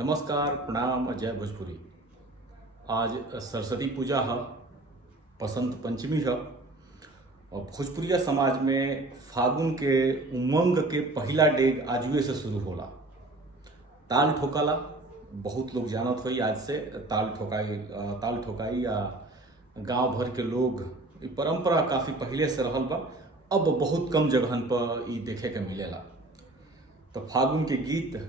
नमस्कार, प्रणाम, जय भोजपुरी। आज सरस्वती पूजा है, बसंत पंचमी है और भोजपुरिया समाज में फागुन के उमंग के पहिला डेग आजुए से शुरू होला। ताल ठोकाला, बहुत लोग जानत होई आज से ताल ठोकाई या गांव भर के लोग इ परंपरा काफ़ी पहले से रहल बा। अब बहुत कम जगहन पर इ देखे के मिलेला। तो फागुन के गीत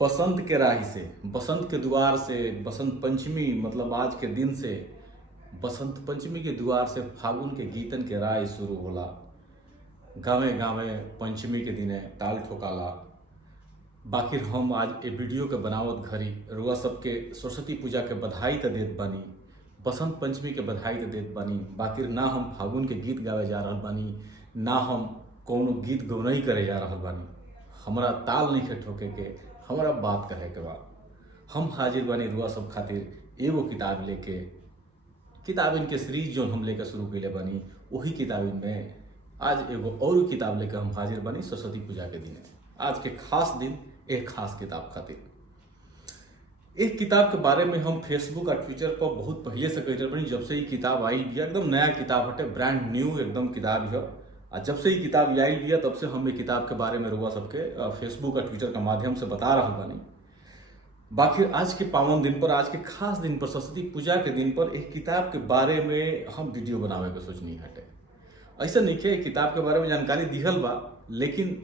बसंत के राही से, बसंत के द्वार से, बसंत पंचमी मतलब आज के दिन से बसंत पंचमी के द्वार से फागुन के गीतन के राय शुरू होला। गावे गावे पंचमी के दिने ताल ठोकाला। बाकी हम आज ए वीडियो के बनावत घरी रुआ सबके सरस्वती पूजा के बधाई तो देत बानी, बसंत पंचमी के बधाई तो देत बानी। बाकी ना हम फागुन के गीत गावे जा रहल बानी, ना हम कोनो गीत गौनई करे जा रहल बानी। हमरा ताल नहीं ठोके के, हमरा बात कहे के बा। हम हाजिर बानी रुआ सब खातिर एगो किताब लेके। किताबिन के सीरीज जो हम लेकर शुरू कैले बानी, वही किताबिन में आज एगो और किताब लेकर हम हाजिर बानी सरस्वती पूजा के दिन। आज के खास दिन एक खास किताब खातिर। एक किताब के बारे में हम फेसबुक और ट्विटर पर बहुत पहले से कह रहे बानी। जब से ये किताब आई बिया, एकदम नया किताब हटे, ब्रांड न्यू एकदम किताब है। और जब से ये किताब आई बिया तब से हम ये किताब के बारे में रुआ सबके फेसबुक और ट्विटर के माध्यम से बता रहा बानी। बाकी आज के पावन दिन पर, आज के खास दिन पर, सरस्वती पूजा के दिन पर एक किताब के बारे में हम वीडियो बनावे के सोचनी हटे। ऐसा नहीं है किताब के बारे में जानकारी दिहल बा, लेकिन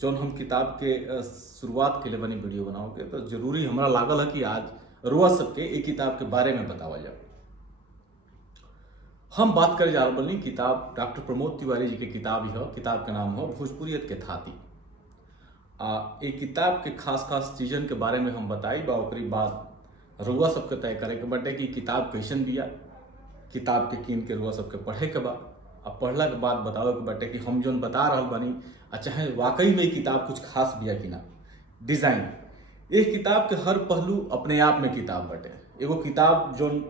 जौन हम किताब के शुरुआत के लिए बनी वीडियो बनाओगे तो जरूरी हमारा लागल है कि आज रुआ सबके एक किताब के बारे में बतावा जाए। हम बात करे जा रहे बनी किताब डॉक्टर प्रमोद तिवारी जी के किताब है। किताब के नाम है भोजपुरियत के थाती। एक किताब के खास खास चीजन के बारे में हम बताई बा। ओकरी बाद रुआ सबके तय करे के बाटे कि किताब कैसन बिया, किताब के कीन के रुआ सबके पढ़े के बा। अब पढ़ला के बाद बतावे के बाटे कि हम जोन बता रहल बानी चाहे वाकई में किताब कुछ खास बिया कि ना। डिजाइन, एक किताब के हर पहलू अपने आप में किताब बाटे। एगो किताब जोन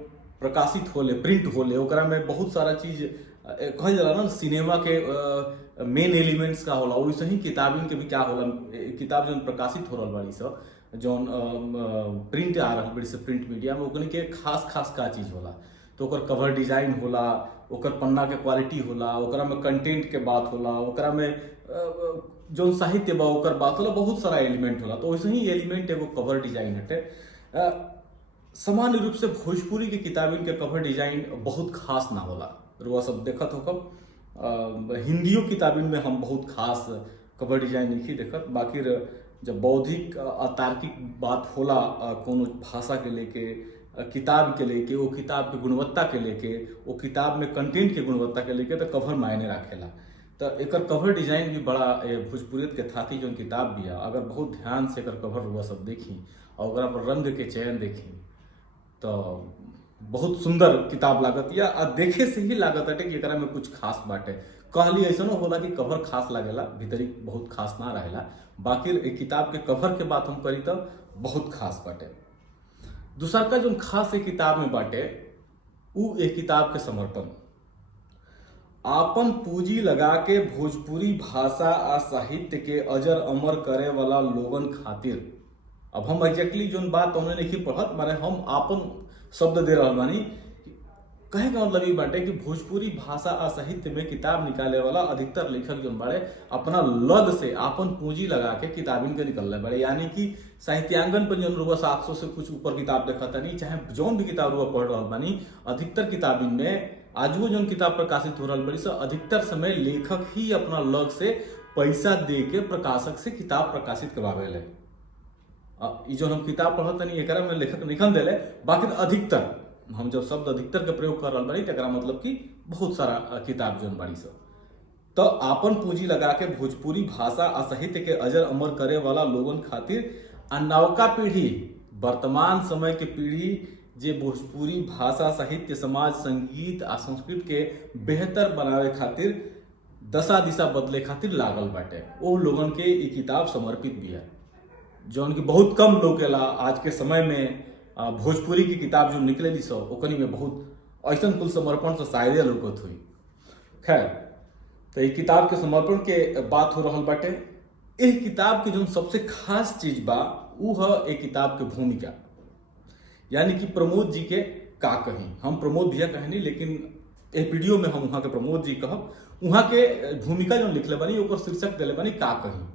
प्रकाशित होले, प्रिंट होले, ओकरा में बहुत सारा चीज कहल जाला ना, सिनेमा के मेन एलिमेंट्स का होला, वैसे ही किताबिन के भी क्या होला। किताब जोन प्रकाशित हो रहल बाड़ी सब, जोन प्रिंट आ रहल बड़ी से प्रिंट मीडिया में, ओकनी के खास खास का चीज होला। तो ओकर कवर डिजाइन होला, ओकर पन्ना के क्वालिटी होला, ओकरा में कंटेंट के बात होला, ओकरा में जोन साहित्य बा ओकर बात होला, बहुत सारा एलिमेंट होला। तो वैसे ही एलिमेंट एगो कवर डिजाइन हटे। सामान्य रूप से भोजपुरी की किताबिन के कवर डिजाइन बहुत खास ना होला। रुआ सब देखत हो कब हिंदियों किताबिन में हम बहुत खास कवर डिजाइन नहीं देखत। बाकी जब बौद्धिक तार्किक बात होला कोनो भाषा के लेके, किताब के लेके, वो किताब की गुणवत्ता के लेके, वो किताब में कंटेंट की गुणवत्ता के लेके, तो कवर मायने रखेला। तो एकर कवर डिजाइन भी बड़ा भोजपुरियत के थाती जो किताब भी है, अगर बहुत ध्यान से एकर कवर रुआ सब देखी और ओकरा पर रंग के चयन देखी तो बहुत सुंदर किताब लागत या देखे से ही लागत है कि एकरा में कुछ खास बाटे। कहली ऐसा होला कि कवर खास लागेला, भीतरी बहुत खास ना रहेला। बाकी एक किताब के कवर के बात हम करी तो बहुत खास बाटे। दूसरा का जो खास एक किताब में बाटे उ एक किताब के समर्पण। आपन पूंजी लगा के भोजपुरी भाषा आ साहित्य के अजर अमर करे वाला लोगन खातिर। अब हम एग्जैक्टली जोन बात उन्होंने नहीं पढ़त, माने हम आपन शब्द दे रहा बानी। कहे का मतलब ये बाटे कि भोजपुरी भाषा आ साहित्य में किताब निकाले वाला अधिकतर लेखक जो बड़े अपना लग से आपन पूंजी लगा के किताबिन के निकल रहे बड़े। यानी कि साहित्यांगन पर जो रुआ 700 से कुछ ऊपर किताब देखता नहीं, चाहे जौन भी किताब रुआ पढ़ रहा बानी, अधिकतर किताबिन में आज वो जो किताब प्रकाशित हो रहा बड़ी से अधिकतर समय लेखक ही अपना लग से पैसा दे के प्रकाशक से किताब प्रकाशित करवावे। जो हम किताब पढ़त नहीं एकरा में लेखक निखन देले। बाकी अधिकतर हम जब शब्द अधिकतर के प्रयोग कर रहा बानी तो मतलब कि बहुत सारा किताब जो बाड़ी सब तो आपन पूंजी लगा के भोजपुरी भाषा आ साहित्य के अजर अमर करे वाला लोगन खातिर आ नवका पीढ़ी, वर्तमान समय के पीढ़ी जे भोजपुरी भाषा साहित्य समाज संगीत आ संस्कृत के बेहतर बनावे खातिर दशा दिशा बदले खातिर लागल बाटे। वो लोगन के ये किताब समर्पित भी है। जौन की बहुत कम लोकेला आज के समय में भोजपुरी की किताब जो निकलेली सो ओकनी में बहुत ऐसा कुल समर्पण से शायद लोकत हुई। खैर, तो ये किताब के समर्पण के बात हो रहा बाटे। इस किताब की जो सबसे खास चीज बा ऊ है एक किताब के भूमिका, यानी कि प्रमोद जी के का कहीं, हम प्रमोद भैया कहनी लेकिन एक वीडियो में हम वहाँ के प्रमोद जी कहब, वहाँ के भूमिका जो लिखले बनी ओकर शीर्षक दिले बनी का कहीं।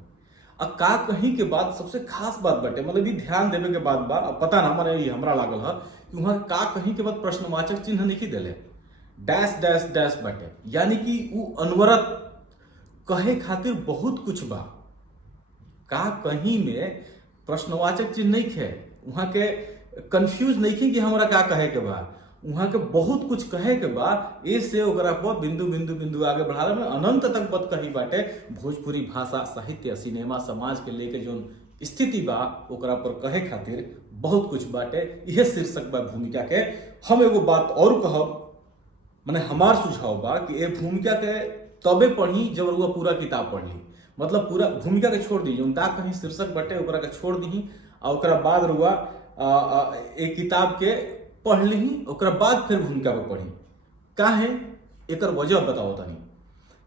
आ का कहीं के बाद सबसे खास बात बाटे, मतलब ये ध्यान देवे के बाद बा, पता ना मने ये हमरा लागल है कि वहाँ का कहीं के बाद प्रश्नवाचक चिन्ह नहीं दिले, डैश डैश डैश बाटे, यानी कि वो अनवरत कहे खातिर बहुत कुछ बा। का कहीं में प्रश्नवाचक चिन्ह नहीं खे, वहाँ के कंफ्यूज नहीं थी कि हमरा का कहे के बा, वहाँ के बहुत कुछ कहे के बा, ऐसे ओकरा पर बिंदु बिंदु बिंदु आगे बढ़ाने में अनंत तक बात कही बाटे। भोजपुरी भाषा साहित्य सिनेमा समाज के लेके जो स्थिति बा ओकरा पर कहे खातिर बहुत कुछ बाटे। यह शीर्षक बा भूमिका के। हम एगो बात और कहब, माने हमार सुझाव बा कि ये भूमिका के तबे पढ़ी जब रुआ पूरा किताब पढ़ ली, मतलब पूरा भूमिका के छोड़ दी, का कहीं शीर्षक बाटे ओकरा के छोड़ दी और ओकरा बाद रुआ एक किताब के पढ़ ली, ओकरा बाद फिर भूमिका पे पढ़ी। काहे एकर वजह बताओ तनी।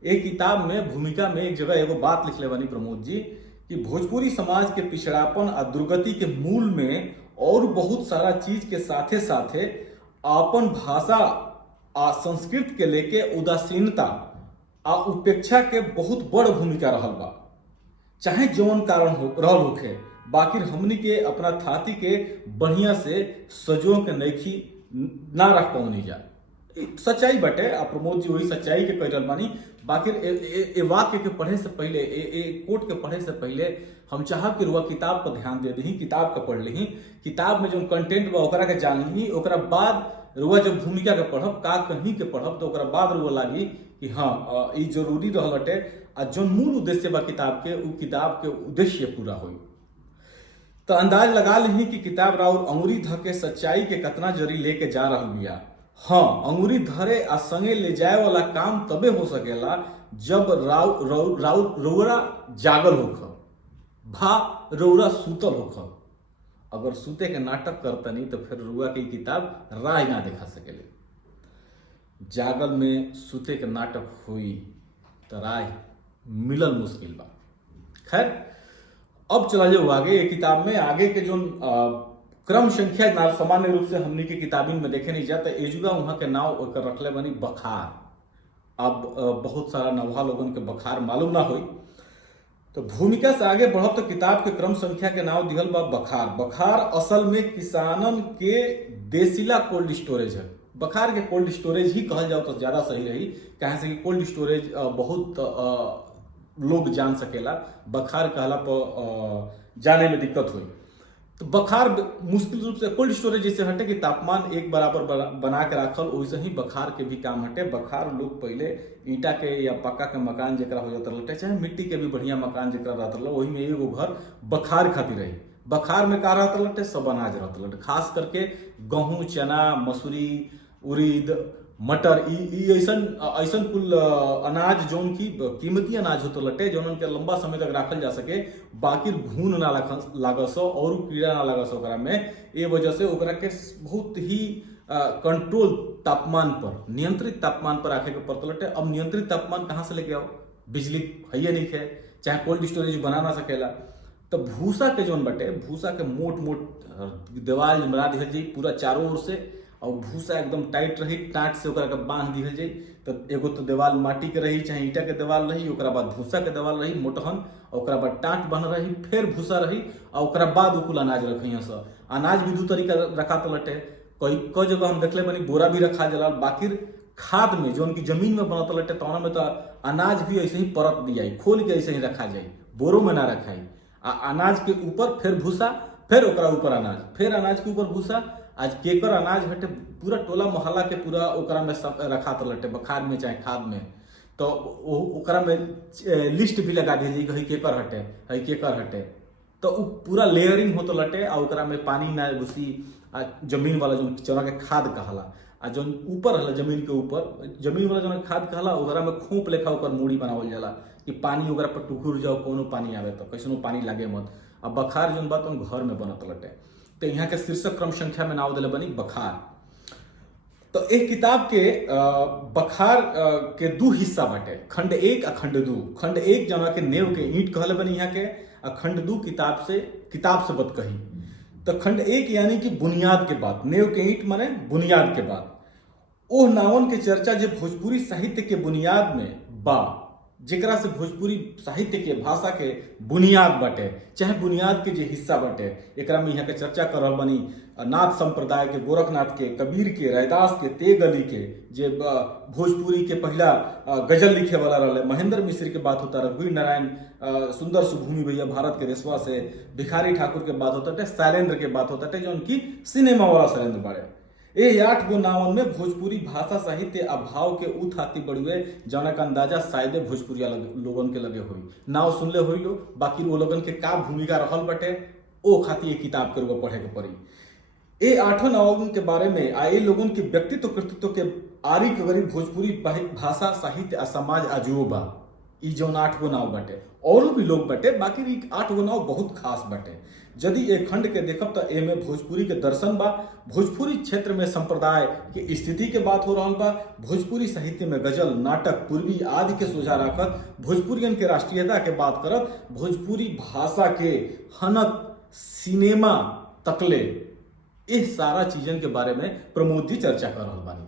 एक किताब में भूमिका में एक जगह एगो बात लिखले बानी प्रमोद जी कि भोजपुरी समाज के पिछड़ापन आ दुर्गति के मूल में और बहुत सारा चीज के साथे साथे अपन भाषा आ संस्कृति के लेके उदासीनता आ उपेक्षा के बहुत बड़ भूमिका रहल बा। चाहे जौन कारण हो रहल होखे, बाकी हमनी के अपना थाती के बढ़िया से सजो के नैखी ना रख पौनी जा। सच्चाई बटे, आ प्रमोद जी वही सच्चाई के कह रहल बानी। बाकी ए वाक्य के पढ़े से पहले, ए कोट के पढ़े से पहले हम चाहब कि रुआ किताब पर ध्यान दे दी, किताब के पढ़ ली, किताब में जो कंटेंट बा ओकरा के जान ली, ओकरा बाद रुआ जब भूमिका के पढ़ब, का कहीं के पढ़ब, तो ओकरा बाद रुआ लागी कि हाँ ये जरूरी रहल हटे आ जो मूल उद्देश्य बा किताब के, उ किताब के उद्देश्य पूरा होई। तो अंदाज लगा ली कि किताब राउर अंगुरी ध के सच्चाई के कतना जरी लेके जा रहा बिया। हाँ, अंगुरी धरे आ संगे ले जाए वाला काम तबे हो सकेला जब रौरा जागल होख भा रौरा सूतल होख। अगर सूते के नाटक करतनी तो फिर रुआ की किताब राय ना दिखा सकेले। जागल में सूते के नाटक हुई तो राय मिलल मुश्किल बा। खैर अब चला जाओ आगे। ये किताब में आगे के जो क्रम संख्या ना सामान्य रूप से हमनी के किताबिन में देखे नहीं जाता, एजुगा वहां के नाव रखले बनी बखार। अब बहुत सारा नवहा लोगन के बखार मालूम ना हुई, तो भूमिका से आगे बढ़ब तो किताब के क्रम संख्या के नाव दिहल बा बखार। बखार असल में किसानन के देसीला कोल्ड स्टोरेज है। बखार के कोल्ड स्टोरेज ही कहल जाओ तो ज्यादा सही रही, कहे से कि कोल्ड स्टोरेज बहुत लोग जान सकेला, बखार कहला पर जाने में दिक्कत हुई। तो बखार मुश्किल रूप से कोल्ड स्टोरेज जैसे हटे कि तापमान एक बराबर बना के रखल, वैसे ही बखार के भी काम हटे। बखार लोग पहले ईटा के या पक्का के मकान जरा हो जाता रहे, चाहे मिट्टी के भी बढ़िया मकान जरा रहता रहे, वही में एगो घर बखार खातिर रही। बखार में का रहता लटे, सब अनाज रहता लटे, खास करके गेहूं, चना, मसूरी, उड़ीद, मटर, ऐसन कुल अनाज जौन की कीमती अनाज होते लटे, जौन के लंबा समय तक रखल जा सके, बाकी घून ना लागस और कीड़ा ना लागस ओकरा में। ये वजह से ओकरा के बहुत ही कंट्रोल तापमान पर, नियंत्रित तापमान पर रखे के पड़ता लटे। अब नियंत्रित तापमान कहाँ से लेके आओ, बिजली है नहीं है, चाहे कोल्ड स्टोरेज बना ना सकेला। तो भूसा के जौन बटे, भूसा के मोट मोट दीवार बना दिहल जाई पूरा चारों ओर से, और भूसा एकदम टाइट रही, टाट से ओकरा के बांध दिहल जाई। तो एगो तो दीवार माटी के रही चाहे ईटा के दीवार रही, ओकरा बाद भूसा के दीवार रही मोटहन, ओकरा बाद टाट बन रही, फिर भूसा रही, और ओकरा बाद कुल अनाज रखी। अनाज भी दू तरीका रखा तो लटे, कई जगह हम देखले बनी बोरा भी रखा जला। बाकी खाद में जौन की जमीन में बनत लटे तो में तो अनाज भी ऐसे ही परत दिया, खोल के ऐसे ही रखा जाए, बोरों में ना रखाई। अनाज के ऊपर फिर भूसा, फिर ओकरा ऊपर अनाज, फिर अनाज के ऊपर भूसा। आज केकर अनाज हटे पूरा टोला मोहल्ला के पूरा ओकरा में रखा तो लटे, बखार में चाहे खाद में, तो ओकरा में लिस्ट भी लगा दीजिए कि केकर हटे, है केकर हटे। तो पूरा लेयरिंग हो तो लटे, और ओकरा में पानी ना घुसी। जमीन वाला जो चना के खाद कहला, आ जो ऊपर रहला जमीन के ऊपर, जमीन वाला जो खाद कहला, ओकरा में खोप लेखा ओकर मूड़ी बनावल जाला कि पानी ओकरा पर टुकुर जाओ, कोनो पानी आवे तो कैसनो पानी लागे मत। अब बखार जो बात घर में बनत लटे, तो यहाँ के शीर्षक क्रम संख्या में नाव दिले बनी बखार। तो एक किताब के बखार के दू हिस्सा बाटे, खंड 1 आ खंड 2। खंड 1 जना के नेव के ईंट कहले बनी यहाँ के, और खंड 2 किताब से बत कही। तो खंड 1 यानी कि बुनियाद के बाद, नेव के ईंट माने बुनियाद के बाद, ओह नावन के चर्चा जो भोजपुरी साहित्य के बुनियाद में बा, जेकरा से भोजपुरी साहित्य के भाषा के बुनियाद बाटे, चाहे बुनियाद के जो हिस्सा बाटे, एकरा में यहाँ के चर्चा कर रहल बनी नाथ संप्रदाय के, गोरखनाथ के, कबीर के, रैदास के, तेग अली के, जे भोजपुरी के पहला गजल लिखे वाला रहे, महेंद्र मिश्र के बात होता, रघुवीर नारायण, सुंदर सुभूमि भैया भारत के देशवा से, भिखारी ठाकुर के बात होता, शैलेंद्र के बात होता, जो उनकी सिनेमा वाला शैलेंद्र बाड़े। ये 8 गो नावन में भोजपुरी भाषा साहित्य अभाव के उ थाती बड़ुए जौना का अंदाजा शायदे भोजपुरिया लोगन के लगे हुई नाव सुनले हुई लो, बाकी वो लोगन के का भूमिका रहल बटे ओ खाती ये किताब के रूप पढ़े के पड़ी। ये 8 नावन के बारे में आए लोगन के व्यक्तित्व कृतित्व के आरी कगरी भोजपुरी भाषा साहित्य आ समाज अजूबा ई जौन 8 गो नाव बटे, और भी लोग बटे, बाकी 8 गो नाव बहुत खास बटे। यदि एक खंड के देखब तो एमे भोजपुरी के दर्शन बा, भोजपुरी क्षेत्र में संप्रदाय के स्थिति के बात हो रहा बा, भोजपुरी साहित्य में गजल, नाटक, पूर्वी आदि के सोझा रखत, भोजपुरियन के राष्ट्रीयता के बात करत, भोजपुरी भाषा के हनक सिनेमा तकले, इस सारा चीजन के बारे में प्रमोद जी चर्चा कर रहा बानी।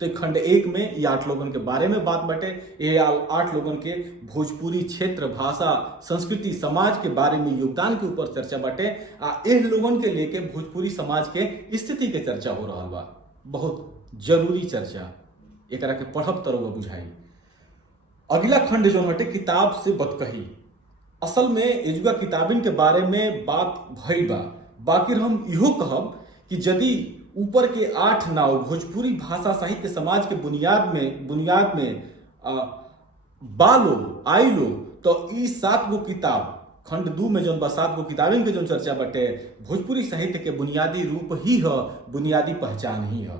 तो खंड 1 में ये 8 लोगन के बारे में बात बटे, ये 8 लोगन के भोजपुरी क्षेत्र, भाषा, संस्कृति, समाज के बारे में योगदान के ऊपर चर्चा बटे। इन लोगन के लेके भोजपुरी समाज के स्थिति के चर्चा हो रहा बा, बहुत जरूरी चर्चा, एकरा के पढ़ब तरह बुझाई। अगला खंड जो हटे किताब से बत कही, असल में एजुगा किताबिन के बारे में बात भइल बा, बाकी हम इहो कहब कि यदि ऊपर के 8 नाव भोजपुरी भाषा साहित्य समाज के बुनियाद में बालो आई लो, तो ई 7 गो किताब खंड 2 में जो 7 गो किताबिन के जो चर्चा बटे, भोजपुरी साहित्य के बुनियादी रूप ही है, बुनियादी पहचान ही है।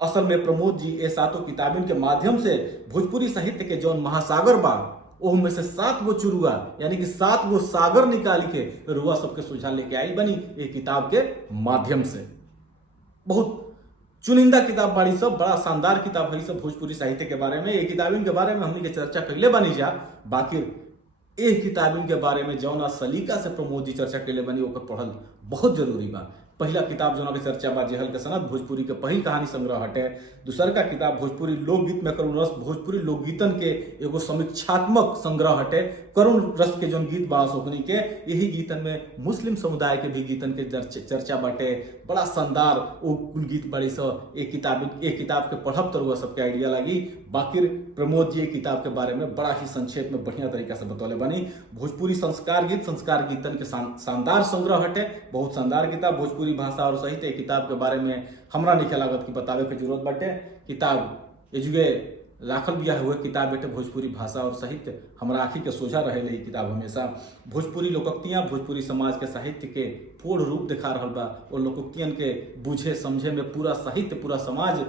असल में प्रमोद जी ये 7 किताबिन के माध्यम से भोजपुरी साहित्य के जो महासागर बा, ओह में से 7 गो चुरुआ यानी कि 7 गो सागर निकाल के रुआ सबके सुझाव लेके आई बनी ये किताब के माध्यम से। बहुत चुनिंदा किताब बाड़ी सब, बड़ा शानदार किताब है सब भोजपुरी साहित्य के बारे में। ये किताबिन के बारे में हमने के चर्चा कैले बनी जा, बाकी ये किताबिन के बारे में जौना सलीका से प्रमोद जी चर्चा कैले बनी ओकर पढ़ल बहुत जरूरी बा। पहला किताब जौना के चर्चा बा जेहल के सनद भोजपुरी के पहिल कहानी संग्रह हटे। दूसर का किताब भोजपुरी लोकगीत में करुण रस, भोजपुरी लोकगीतन के एगो समीक्षात्मक संग्रह हटे। करुण रस के जौन गीत बा सोकनी के, यही गीतन में मुस्लिम समुदाय के भी गीतन के चर्चा बाटे, बड़ा शानदार वो कुल गीत बड़ी सा। एक किताब के पढ़ब तो सबके आइडिया लगी। बाकी प्रमोद जी किताब के बारे में बड़ा ही संक्षेप में बढ़िया तरीका से बतौले बनी। भोजपुरी संस्कार गीतन के शानदार संग्रह हटे, बहुत शानदार किताब। भोजपुरी भाषा और साहित्य किताब के बारे में हमरा नहीं लागत कि बतावे के जरूरत बाटे। किताब एजुगे लाखल बिया हुए किताब बेटे भोजपुरी भाषा और साहित्य हमरा आँखी के सोझा रहे ये किताब हमेशा। भोजपुरी लोकोक्तियाँ भोजपुरी समाज के साहित्य के पूर्ण रूप दिखा रहा बा। और लोकोक्तियन के बुझे समझे में पूरा साहित्य पूरा समाज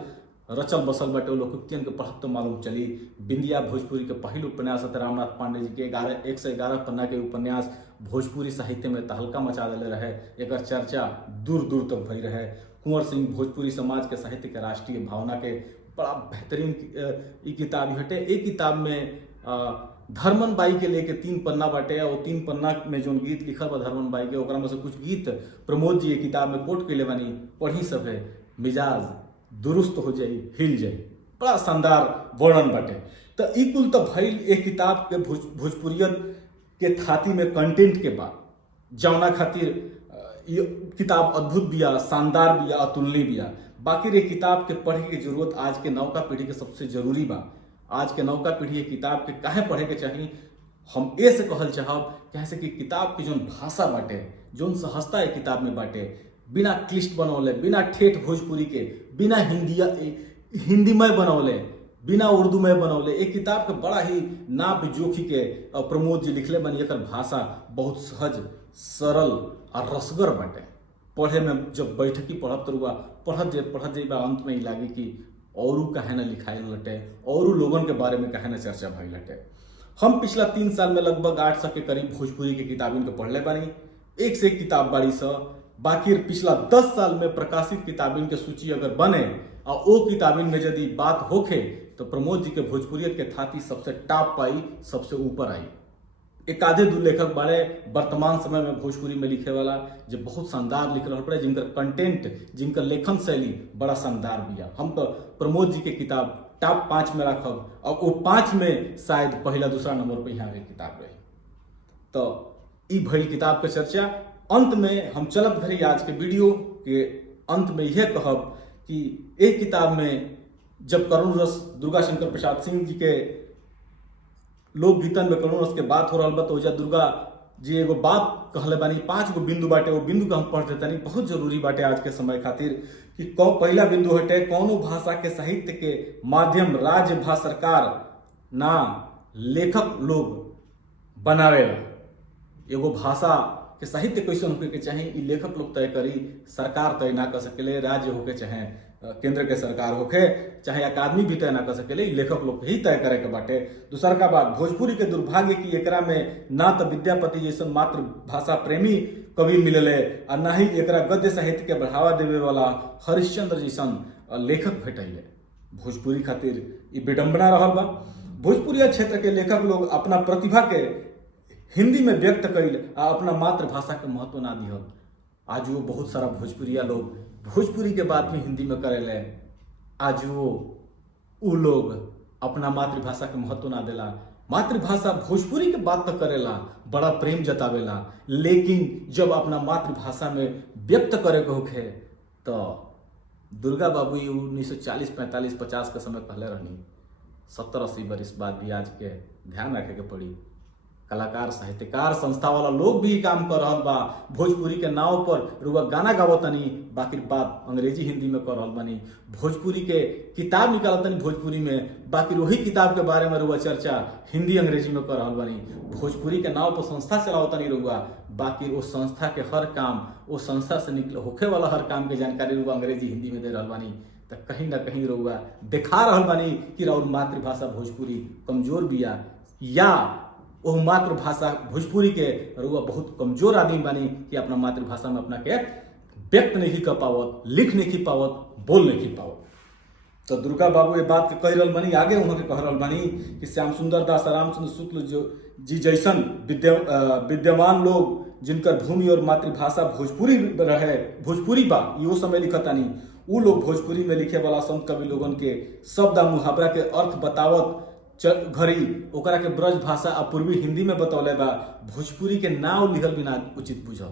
रचल बसल बाटे। लोकोक्तियन के पढ़त तो मालूम चली। बिंदिया भोजपुरी के पहिल उपन्यास रामनाथ पांडे जी के 111 पन्ना के उपन्यास भोजपुरी साहित्य में तहलका मचा दिले रहे। एक चर्चा दूर दूर तक भई रहे। कुंवर सिंह भोजपुरी समाज के साहित्य के राष्ट्रीय भावना के बड़ा बेहतरीन किताब हटे। एक किताब में धर्मन बाई के लेके 3 पन्ना बाटे और 3 पन्ना में जो गीत लिखल बा धर्मन बाई के, ओकरा में से कुछ गीत प्रमोद जी किताब में कोट कैले बानी। पढ़ी सब है, मिजाज दुरुस्त हो जाई, हिल जाई, बड़ा शानदार वर्णन बाटे। तो ई कुल तो भइल एक किताब के भोजपुरियत के थाती में कंटेंट के बाद, जौना खातिर ये किताब अद्भुत बिया, शानदार बिया, अतुलनीय बिया। बाकी रे किताब के पढ़े की जरूरत आज के नौका पीढ़ी के सबसे जरूरी बा। आज के नौका पीढ़ी ये किताब के काहे पढ़े के चाहिए, हम ए से कहल चाहब कैसे कि किताब की जोन भाषा बाटे, जोन सहजता है किताब में बाटे, बिना क्लिष्ट बनौले, बिना ठेठ भोजपुरी के, बिना हिंदीमय बनौले, बिना उर्दूमय बनौले, एक किताब के बड़ा ही नाप जोखी के प्रमोद जी लिखले बनी। एकर भाषा बहुत सहज, सरल और रसगर बाटे। पढ़े में जब बैठकी पढ़ब तरुआ पढ़त जेबा अंत में ही लागे कि औरू काहे न लिखाई लटे, औरू लोगन के बारे में काहे न चर्चा भई लटे। हम पिछला 3 साल में लगभग 800 के करीब भोजपुरी के किताबिन के पढ़ले बानी। एक से एक किताब बाड़ी सा। बाकी पिछला 10 साल में प्रकाशित किताबिन के सूची अगर बने और वो किताबिन में यदि बात होखे तो प्रमोद जी के भोजपुरियत के थाती सबसे टॉप पाई, सबसे ऊपर आई। एक आधे दो लेखक बड़े वर्तमान समय में भोजपुरी में लिखे वाला जो बहुत शानदार लिख रहा पड़े, जिनकर कंटेंट, जिनकर लेखन शैली बड़ा शानदार बिया। हम तो प्रमोद जी के किताब टॉप 5 में रखब और वो 5 में शायद पहला दूसरा नंबर पर यहाँ के किताब रही। तो ई भइल किताब के चर्चा। अंत में हम चलत घड़ी आज के वीडियो के अंत में यह कहब कि एक किताब में जब करुण रस दुर्गा शंकर प्रसाद सिंह जी के लोकगीतन में करुण रस के बात हो रहा बा, तो दुर्गा जी एगो बात कहले बानी, 5 गो बिंदु बाटे, वो बिंदु का हम पढ़ देतानी, बहुत जरूरी बाटे आज के समय खातिर। कि पहला बिंदु हटे, कौनो भाषा के साहित्य के माध्यम राज्य भा सरकार ना लेखक लोग बनावेला। एगो भाषा के साहित्य कैसे होके के चाहे ई लेखक लोग तय करी, सरकार तय ना कर सकेले, राज्य होके चाहे केंद्र के सरकार होके चाहे अकादमी भी तय ना कर सकेले, ई लेखक लोग ही तय करे के बाटे। दूसरा का बात, भोजपुरी के दुर्भाग्य की एकरा में ना तो विद्यापति जैसन मातृभाषा प्रेमी कवि मिलले और ना ही एकरा गद्य साहित्य के बढ़ावा देवे वाला हरिश्चंद्र जैसन लेखक भेटैले। भोजपुरी खातिर ई विडंबना रहल बा। भोजपुरी क्षेत्र के लेखक लोग अपना प्रतिभा के हिंदी में व्यक्त कइल आ अपना मातृभाषा के महत्व ना दिहल। आज वो बहुत सारा भोजपुरिया लोग भोजपुरी के बात भी हिंदी में करेले। आज वो लोग अपना मातृभाषा के महत्व ना देला। मातृभाषा भोजपुरी के बात तो करेला, बड़ा प्रेम जतावेला, लेकिन जब अपना मातृभाषा में व्यक्त करे के होखे तो दुर्गा बाबू 1940, 45, 50 के समय कहले रहनी, 70-80 बरिस बाद भी आज के ध्यान रखे के पड़ी। कलाकार, साहित्यकार, संस्था वाला लोग भी काम कर रहा बा। भोजपुरी के नाव पर रुआ गाना गावतनी, बाकी बात अंग्रेजी हिंदी में कर रहा बानी। भोजपुरी के किताब निकालतनी भोजपुरी में, बाकी वही किताब के बारे में रुआ चर्चा हिंदी अंग्रेजी में कर रहा बानी। भोजपुरी के नाव पर संस्था चलावतनी रुआ, बाकी वो संस्था के हर काम, वो संस्था से निकल होखे वाला हर काम के जानकारी रुआ अंग्रेजी हिंदी में दे रहा बानी। तो कहीं ना कहीं रुआ दिखा रहा बानी कि और मातृभाषा भोजपुरी कमजोर बिया, या वो मातृभाषा भोजपुरी के रुआ बहुत कमजोर आदमी बानी कि अपना मातृभाषा में अपना के व्यक्त नहीं कर पावत, लिख नहीं पावत, बोल नहीं पावत। तो दुर्गा बाबू ये बात के कह रहल बानी, आगे उन्होंने कह रहल बानी कि श्याम सुंदर दास, रामचंद्र शुक्ल जी जैसन विद्यमान लोग जिनकर भूमि और मातृभाषा भोजपुरी रहे, भोजपुरी बा, यो समय लिखतानी, वो लोग भोजपुरी में लिखे वाला संत कवि लोगन के शब्द आ मुहावरा के अर्थ बतावत घड़ी ओकरा के ब्रज भाषा आ पूर्वी हिंदी में बतौले बा। भोजपुरी के नाव लिखल बिना उचित बुझल।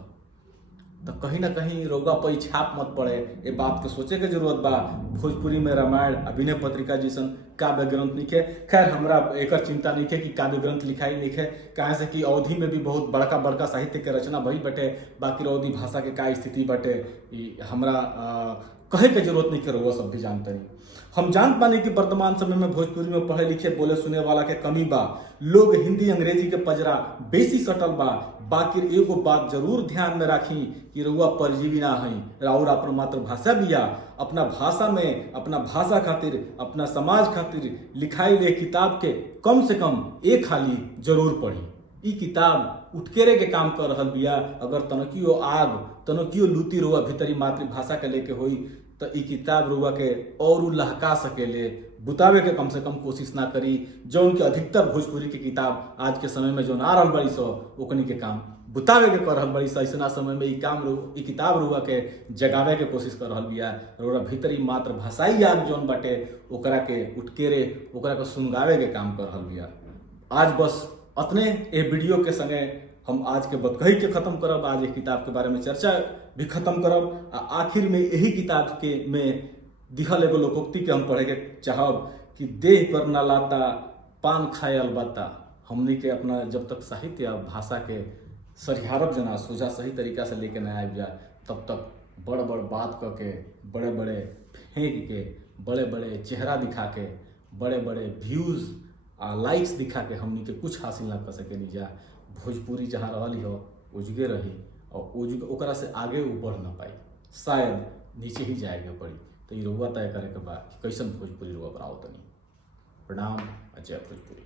तो कहीं ना कहीं रउआ पर छाप मत पड़े, ये बात के सोचे के जरूरत बा। भोजपुरी में रामायण, अभिनय पत्रिका जैसन काव्य ग्रंथ लिखे, खैर हमरा एकर चिंता नहीं है कि काव्य ग्रंथ लिखाई नहीं है, कहे से कि अवधि में भी बहुत बड़का बड़का साहित्य के रचना भई बटे, बाकी अवधि भाषा के का स्थिति बटे हमरा कहे के जरूरत नहीं है, रउआ सब भी जानते नहीं। हम जान पाने कि वर्तमान समय में भोजपुरी में पढ़े लिखे बोले सुने वाला के कमी बा। लोग हिंदी अंग्रेजी के पजरा बेसी सटल बा। बाकी एगो बात जरूर ध्यान में राखी कि रउआ परजीवी ना हई, राउर अपन मातृभाषा बिया। अपना भाषा में, अपना भाषा खातिर, अपना समाज खातिर लिखाई ले किताब के कम से कम एक खाली जरूर पढ़ी। ई किताब उठकेरे के काम कर रहल बिया। अगर तनकियो आग, तनकियो लूती रुआ भीतरी मातृभाषा के लेके होई तो ई किताब रुआ के और लहका सकेले, बुतावे के कम से कम कोशिश ना करी। जो उनके अधिकतर भोजपुरी की किताब आज के समय में जो आ रहल बड़ी सो ओकनी के काम बुतावे के कर रहल बड़ी सो। ऐसा समय में ई किताब रुआ के जगावे के कोशिश कर रहल बिया। रुआ भीतरी मातृभाषाई आग जौन बाटे ओकरा के उठकेरे, ओकरा के सुनगावे के काम कर रहल बिया। आज बस अतने ए वीडियो के संगे हम आज के बतकही के खत्म करब। आज एक किताब के बारे में चर्चा भी खत्म करब। आखिर में यही किताब के में दिखल एगो लोकोक्ति के हम पढ़े के चाहब कि देह पर न लाता पान खाए अलबत्ता। हमनी के अपना जब तक साहित्य या भाषा के सरिहारब जना सोझा सही तरीका से लेके न आए जा, तब तक बड़ बड़ बात करके, बड़े बड़े फेंक के, बड़े बड़े चेहरा दिखा के, बड़े बड़े व्यूज लाइक्स दिखा के हमनी के कुछ हासिल ना कर सके नहीं जा। भोजपुरी जहाँ रहली हो उजगे रही और ओकरा से आगे वो बढ़ ना पाई, शायद नीचे ही जाएगा पड़ी। तो ये रुआ तय करे के बाद कैसन भोजपुरी रुआ बनाओ तनी। प्रणाम, जय भोजपुरी।